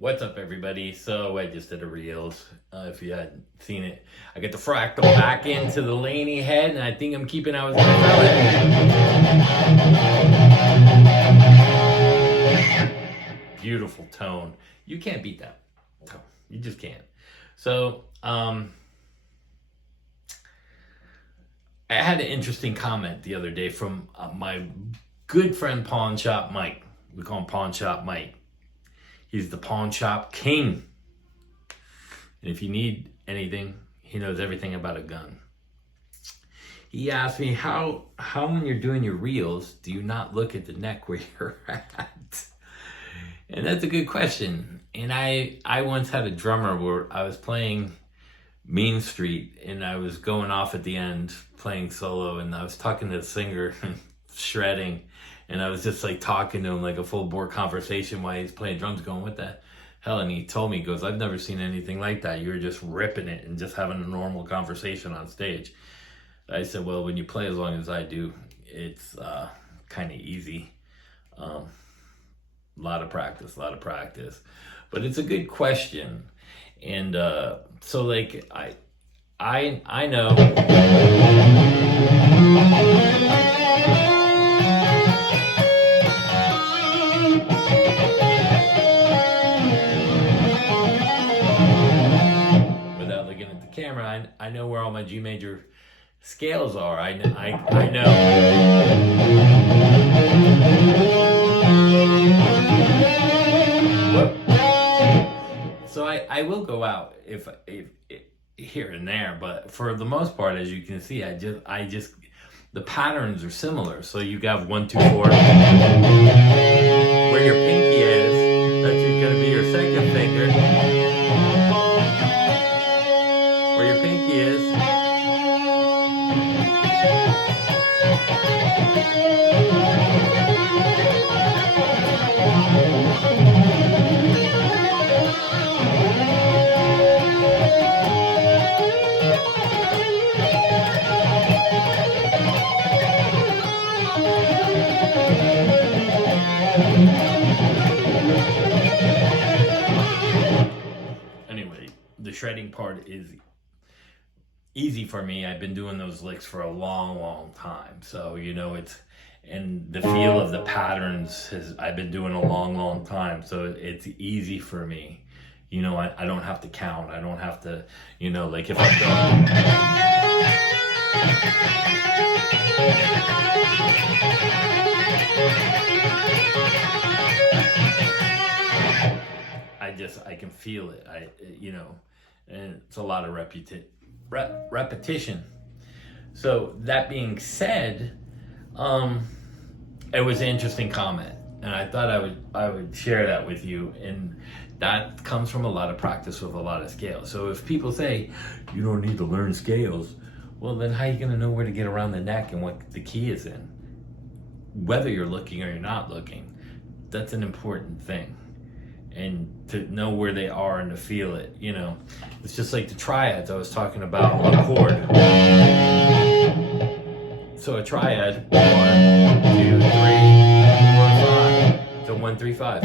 What's up, everybody? So I just did a reels. If you hadn't seen it, I get the fractal back into the Laney head, and I think I'm keeping how I was gonna throw it. Beautiful tone. You can't beat that tone. You just can't. So I had an interesting comment the other day from my good friend Pawn Shop Mike. We call him Pawn Shop Mike. He's the pawn shop king. And if you need anything, he knows everything about a gun. He asked me, how when you're doing your reels, do you not look at the neck where you're at? And that's a good question. And I once had a drummer where I was playing Mean Street and I was going off at the end playing solo, and I was talking to the singer and shredding. And I was just like talking to him like a full bore conversation while he's playing drums, going, what the hell? And he told me, he goes, I've never seen anything like that. You were just ripping it and just having a normal conversation on stage. I said, well, when you play as long as I do, it's kind of easy. A lot of practice. But it's a good question. And so like I know camera, I know where all my G major scales are. I know. So I will go out if here and there, but for the most part, as you can see, I just the patterns are similar. So you have 1, 2, 4. Where your pinky is, that's going to be your second finger. Where your pinky is. Anyway, the shredding part is easy for me. I've been doing those licks for a long time. So, you know, and the feel of the patterns I've been doing a long time. So it's easy for me. You know, I don't have to count. I don't have to, you know, like if I'm going, I can feel it. You know, and it's a lot of repetition. So that being said, it was an interesting comment, and I thought I would share that with you. And that comes from a lot of practice with a lot of scales. So if people say you don't need to learn scales, well, then how are you going to know where to get around the neck and what the key is in? Whether you're looking or you're not looking, that's an important thing. And to know where they are and to feel it, you know. It's just like the triads I was talking about, a chord. So a triad, 1, 2, 3, 4, 5. So 1, 3, 5.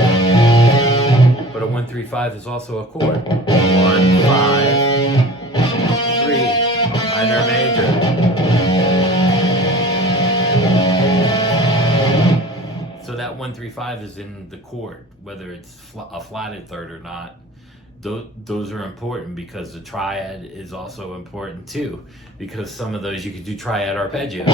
But a 1, 3, 5 is also a chord. 1, 5, 3, minor, major. So that 1, 3, 5 is in the chord, whether it's a flatted third or not. Those are important because the triad is also important too, because some of those you could do triad arpeggio.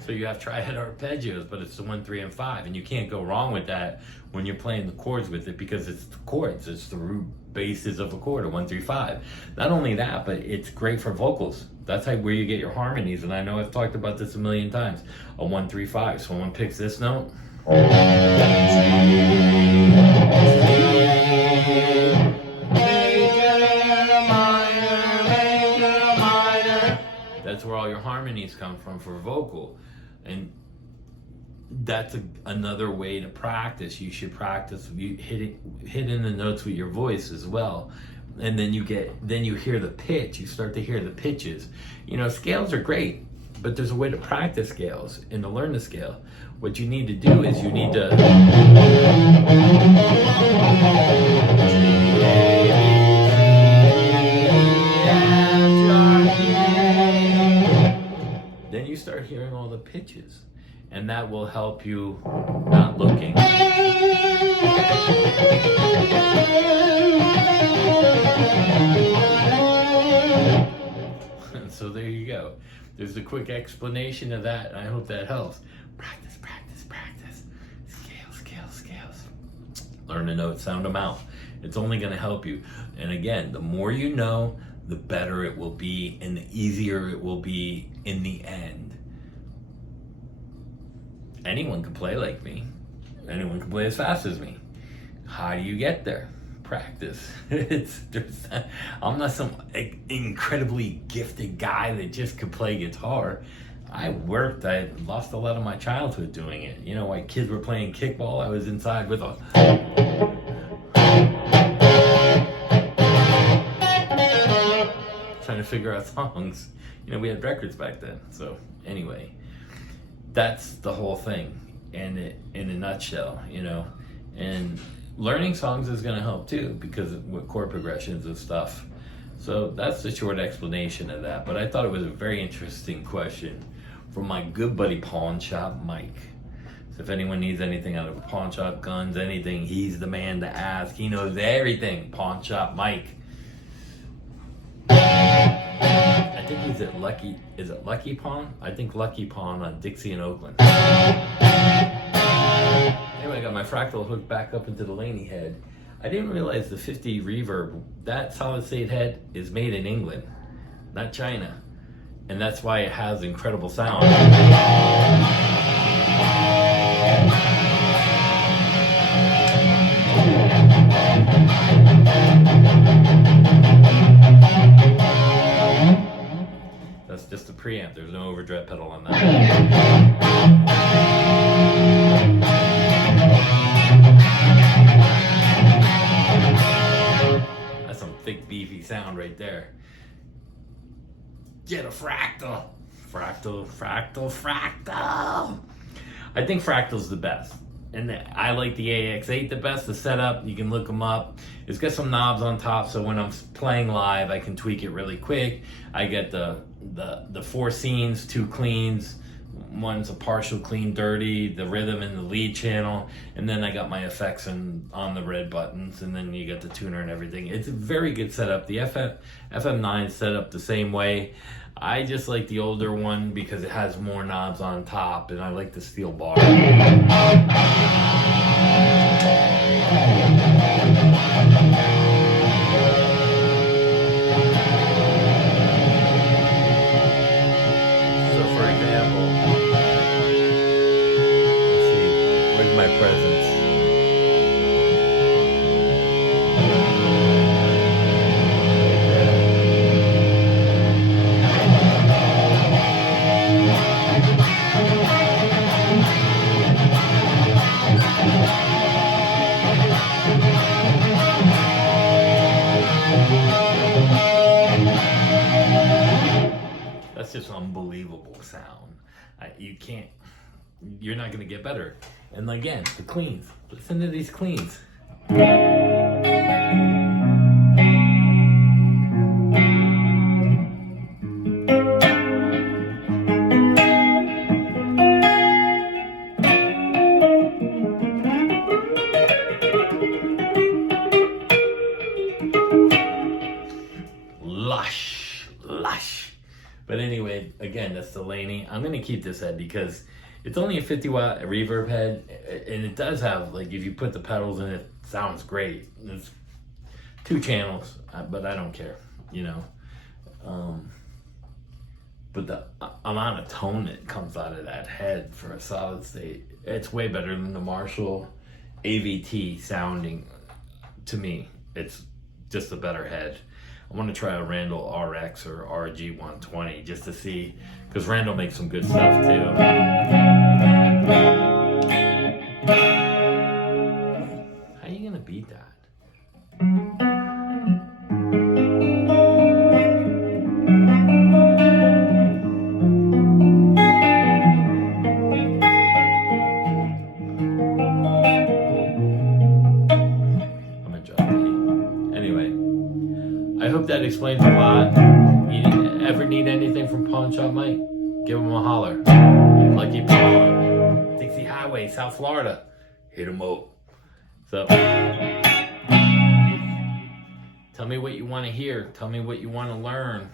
So you have triad arpeggios, but it's the 1, 3, and 5, and you can't go wrong with that when you're playing the chords with it, because it's the chords, it's the root bases of a chord, a 1, 3, 5. Not only that, but it's great for vocals. That's where you get your harmonies, and I know I've talked about this a million times. A 1, 3, 5. So one picks this note. That's where all your harmonies come from for vocal. And that's another way to practice. You should practice hitting the notes with your voice as well. And then you hear the pitch. You start to hear the pitches. Scales are great, but there's a way to practice scales and to learn the scale. What you need to do is you need to then you start hearing all the pitches, and that will help you not looking. And so there you go. There's a quick explanation of that, and I hope that helps. Practice, practice, practice. Scales, scales, scales. Learn the notes, sound them out. It's only going to help you. And again, the more you know, the better it will be, and the easier it will be in the end. Anyone can play like me. Anyone can play as fast as me. How do you get there? Practice. I'm not some incredibly gifted guy that just could play guitar. I lost a lot of my childhood doing it. While kids were playing kickball, I was inside with a trying to figure out songs. We had records back then. So anyway, that's the whole thing, and in a nutshell, and learning songs is going to help too, because with chord progressions and stuff. So that's the short explanation of that. But I thought it was a very interesting question from my good buddy Pawn Shop Mike. So if anyone needs anything out of a pawn shop, guns, anything, he's the man to ask. He knows everything. Pawn Shop Mike. I think he's at Lucky. Is it Lucky Pawn? I think Lucky Pawn on Dixie and Oakland. Anyway, I got my Fractal hooked back up into the Laney head. I didn't realize the 50 reverb, that solid state head is made in England, not China. And that's why it has incredible sound. That's just the preamp. There's no overdrive pedal on that. That's some thick, beefy sound right there. Get a Fractal. Fractal, Fractal, Fractal. I think Fractal's the best. And I like the AX8 the best. The setup, you can look them up. It's got some knobs on top, so when I'm playing live, I can tweak it really quick. I get the 4 scenes, 2 cleans. One's a partial clean dirty, the rhythm in the lead channel, and then I got my effects on the red buttons, and then you got the tuner and everything. It's a very good setup. The FM9 is set up the same way. I just like the older one because it has more knobs on top, and I like the steel bar. So for example, let's see, where's my presence? That's just unbelievable sound. You're not going to get better. And again, the cleans. Listen to these cleans. Lush. But anyway, again, that's the Laney. I'm going to keep this head because it's only a 50-watt reverb head, and it does have, like, if you put the pedals in it, sounds great. It's 2 channels, but I don't care, but the amount of tone that comes out of that head for a solid state, it's way better than the Marshall AVT sounding. To me, it's just a better head. I want to try a Randall RX or RG120 just to see, because Randall makes some good stuff too. that explains a lot. You ever need anything from Pawn Shop Mike? Give him a holler. Lucky Pawn, Dixie Highway, South Florida. Hit him up. So, tell me what you want to hear. Tell me what you want to learn.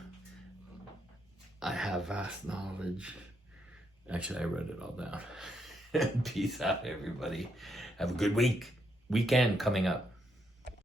I have vast knowledge. Actually, I wrote it all down. Peace out, everybody. Have a good weekend coming up.